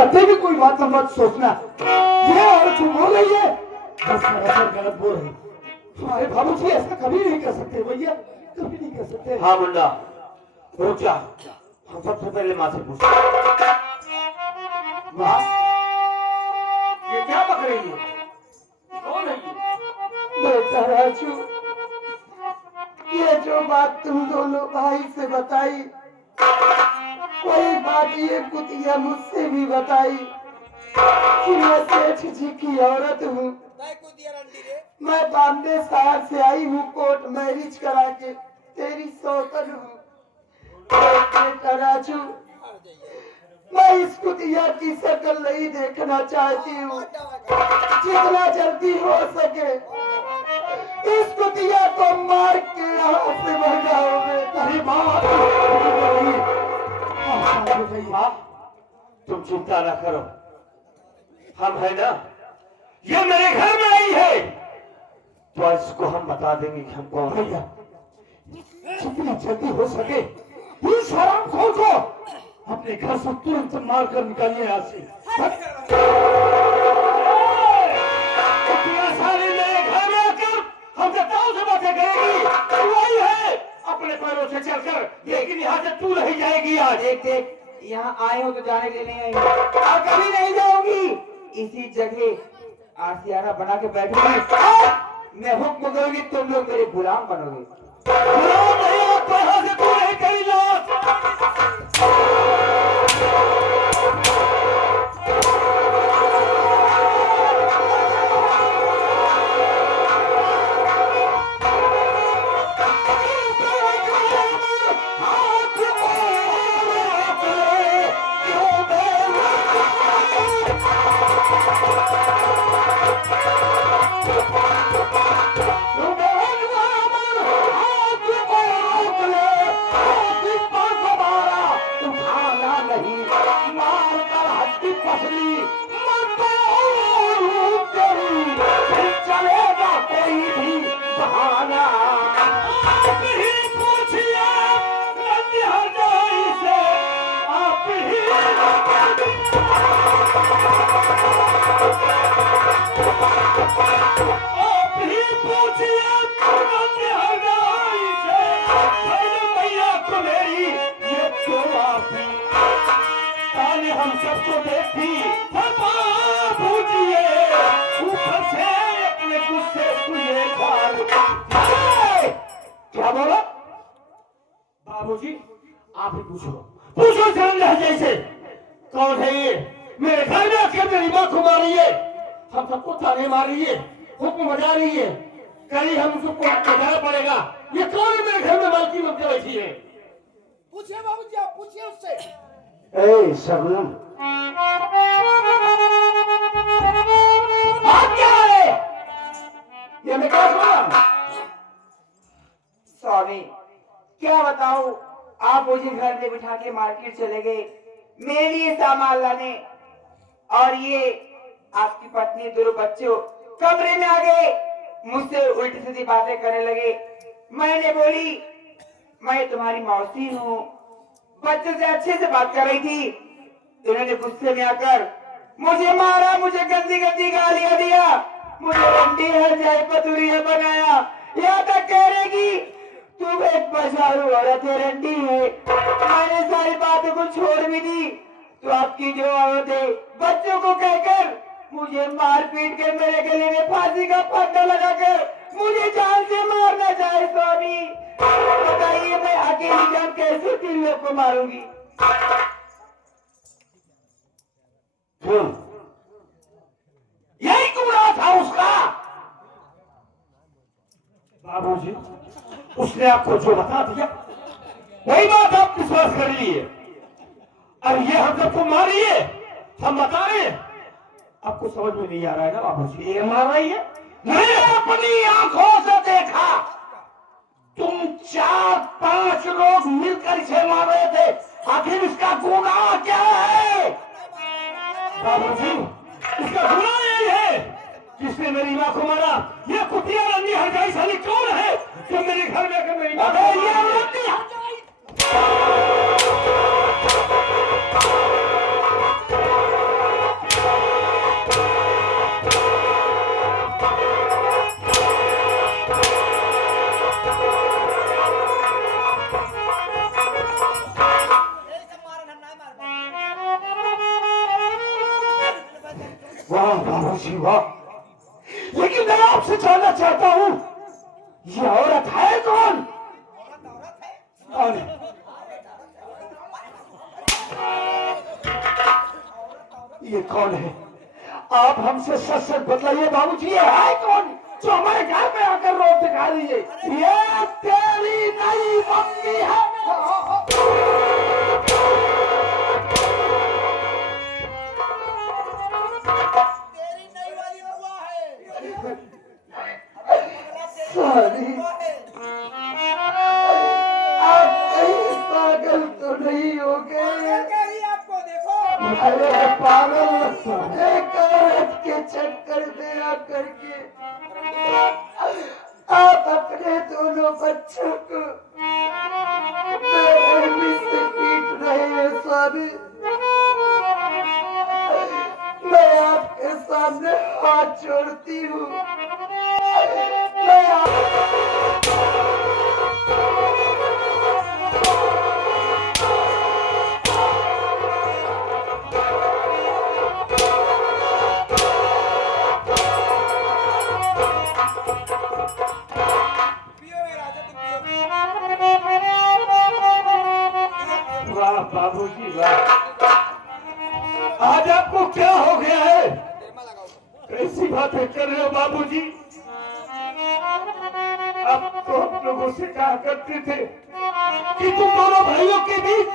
कभी भी कोई बात मत सोचना। ये औरत बोल रही है, बस सरासर गलत बोल रही। हमारे बाबूजी ऐसा कभी नहीं कर सकते भैया, कभी नहीं कर सकते। हाँ मुंडा रुक जा, हम सबसे पहले माँ से पूछ। माँ ये क्या बक रही है, कौन है ये? बेटा राजू, ये जो बात तुम दोनों भाई से बताई, वही बात ये कुतिया मुझसे भी बताई कि मैं सेठ जी की औरत हूँ। मैं बॉम्बे शहर से आई हूँ कोर्ट मैरिज करा के, तेरी सौतन हूँ। बेटा राजू, मैं इस कुतिया की शक्ल नहीं देखना चाहती हूँ। जितना जल्दी हो सके इस कुतिया को मार के यहाँ से भगाओ बेटा। अरे माँ तुम चिंता न करो, हम है ना, ये मेरे घर में आई है तो इसको हम बता देंगे कि हम कौन है। भैया जितनी जल्दी हो सके इस हरामखोर को अपने घर से तुरंत मार कर निकालिए यहाँ से। सारे मेरे घर में आकर हमसे ताऊ से बातें करेगी, वही है अपने पैरों से चलकर, लेकिन यहाँ से तू नहीं जाएगी आज। देख देख, यहाँ आए हो तो जाने के लिए नहीं आई हो, और कभी नहीं जाऊंगी। इसी जगह आशियाना बना के बैठूंगी, मैं हुक्म करूंगी, तुम लोग मेरे गुलाम बनोगे। यहाँ से तू नहीं करी लाश। चलेगा कोई भी बहाना। आप ही पूछिए नंदिहरजाई से, आप ही पूछिए नंदिहरजाई से, भैया को मेरी ये क्यों आती, ताने हम सबको देखती पूछिए ऊपर से अपने गुस्से तुझे क्या बोला? बाबूजी आप ही पूछो, पूछो लहजे से, कौन है ये? मेरे घर में आकर मेरी माँ को मार रही है, हम सबको ताने मार रही है, हुक्म बजा रही है, कहीं हम उसको कोर्ट में जाना पड़ेगा। ये कौन है मेरे घर में मालकी बनकर बैठी है? पूछिए बाबूजी, आप पूछिए उससे। ए शबनम, बात क्या है? ये मैं क्या सुना? स्वामी क्या बताऊं, आप मुझे घर में बिठा के मार्केट चले गए मेरे लिए सामान लाने, और ये आपकी पत्नी दोनों बच्चों कमरे में आ गए, मुझसे उल्टी सीधी बातें करने लगे। मैंने बोली मैं तुम्हारी मौसी हूँ, बच्चों से अच्छे से बात कर रही थी, इन्होंने गुस्से में आकर मुझे मारा, मुझे गंदी गंदी गालियां दिया, मुझे रंडी है जाए पतुरिया बनाया, यहाँ तक कह रहेगी तुम एक बजारू औरत है, रंडी है। मैंने सारी बातों को छोड़ भी दी तो आपकी जो औरत है बच्चों को कहकर मुझे मार पीट कर मेरे गले में फांसी का फंदा लगाकर मुझे जान से मारना चाहे। स्वामी बताइए मैं अकेली जान कैसे 3 लोग को मारूंगी? यही गुनाह था उसका। बाबूजी उसने आपको जो बता दिया वही बात आप विश्वास कर लिए। अब ये हम सबको मारिए, हम बता रहे हैं, आपको समझ में नहीं आ रहा है ना बाबूजी? ये मार रही है, मैंने अपनी आंखों से देखा, तुम 4-5 लोग मिलकर इसे मार रहे थे, आखिर इसका गुनाह क्या है? बाबूजी इसका गुनाह यही है जिसने मेरी माँ को मारा। ये कुतिया रंडी हरजाई साली कौन है जो मेरे घर में आकर मेरी माँ को ये रंडी हरजाई वाह बाबूजी वाह, लेकिन मैं आपसे जानना चाहता हूँ ये औरत है कौन? कौन है? ये कौन है? आप हमसे सच सच बतलाइए बाबूजी, ये है कौन जो हमारे घर में आकर रोड दिखा रही है? ये तेरी नई मम्मी है। तेरी नई वाली बुआ है। सॉरी, आप कहीं पागल तो नहीं हो गए? कह रही है आपको, देखो। अरे पागल, एक औरत के चक्कर में आकर के आप अपने दोनों बच्चों को बेरहमी से पीट रहे हैं स्वामी। मैं आपके सामने हाथ जोड़ती हूँ। मैं पियो मेरा राजा, तुम पियो। वाह बाबूजी वाह, आज आपको क्या हो गया है? कैसी बातें कर रहे हो बाबूजी? अब तो हम लोगों से कहा करते थे कि तुम दोनों भाइयों के बीच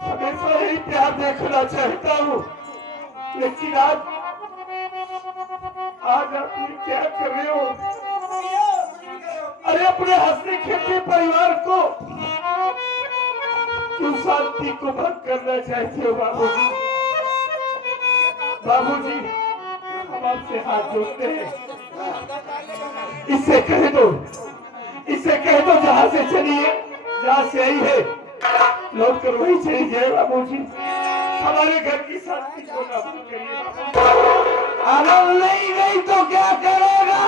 हमेशा ही प्यार देखना चाहता हूँ, लेकिन आज आप ये क्या कर रहे हो? अरे अपने हंसते खेलते परिवार को क्यों शांति को भंग करना चाहते हो बाबूजी? बाबूजी हम आपसे हाथ जोड़ते हैं, इससे कह दो जहाँ से चलिए, जहाँ से आई है लौट कर वही चली जाए बाबूजी। हमारे घर की शांति को ना भंग करिए। अगर नहीं तो क्या करेगा?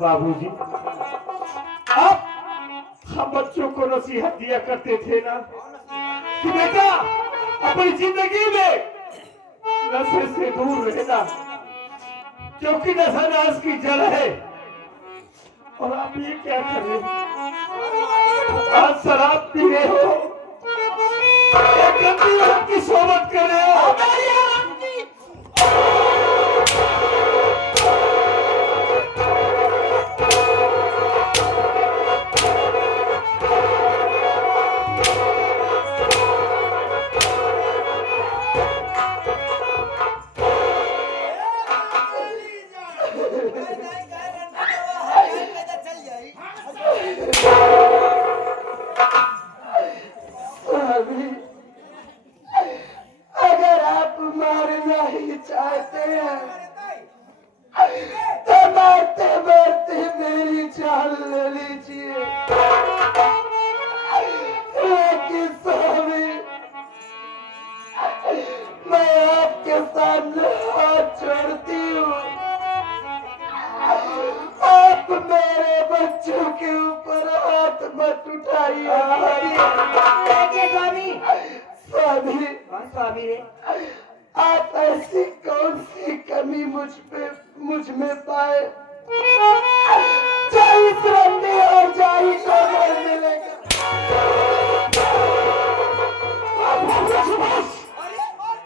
बाबूजी आप हम बच्चों को नसीहत दिया करते थे ना कि बेटा अपनी जिंदगी में नशे से दूर रहना, क्योंकि नशा नाश की जड़ है। और आप ये क्या कर रहे हो? आज शराब पी रहे हो, एक गंदी औरत की सोबत कर रहे हो। स्वामी, अगर आप मारना ही चाहते हैं तो मारते मारते मेरी जान ले लीजिए, लेकिन स्वामी मैं आपके सामने हाथ जोड़ती हूँ। आप मेरे बच्चों के ऊपर हाथ मत उठाइए। स्वामी स्वामी, कौन स्वामी रे? आप ऐसी कौन सी कमी मुझ में पाए जो इस रंडी और जाही को नहीं मिलेगा?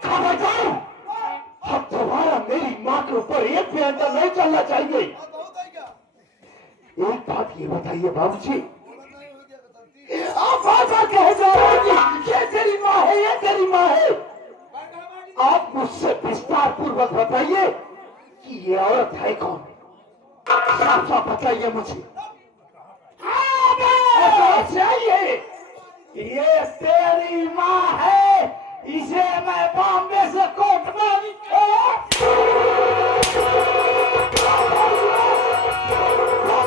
खबरदार, अब दोबारा मेरी माँ के ऊपर एक भी अंदर नहीं चलना चाहिए। बहुत है क्या? एक बात ये बताइए बाबूजी, आप बार-बार कहे जा रहे हैं कि ये तेरी माँ है, ये तेरी माँ है। आप मुझसे विस्तार पूर्वक बताइए कि ये औरत है कौन? साफ साफ बताइए मुझे। चाहिए ये तेरी माँ है, इसे मैं बॉम्बे से कोर्ट में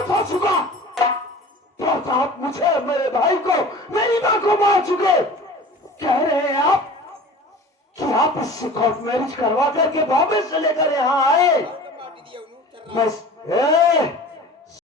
हो चुका। तो आप मुझे, मेरे भाई को, मेरी माँ को मार चुके। कह रहे हैं आप कि आप इससे कोर्ट मैरिज करवा करके बॉम्बे से लेकर यहाँ आए। मैं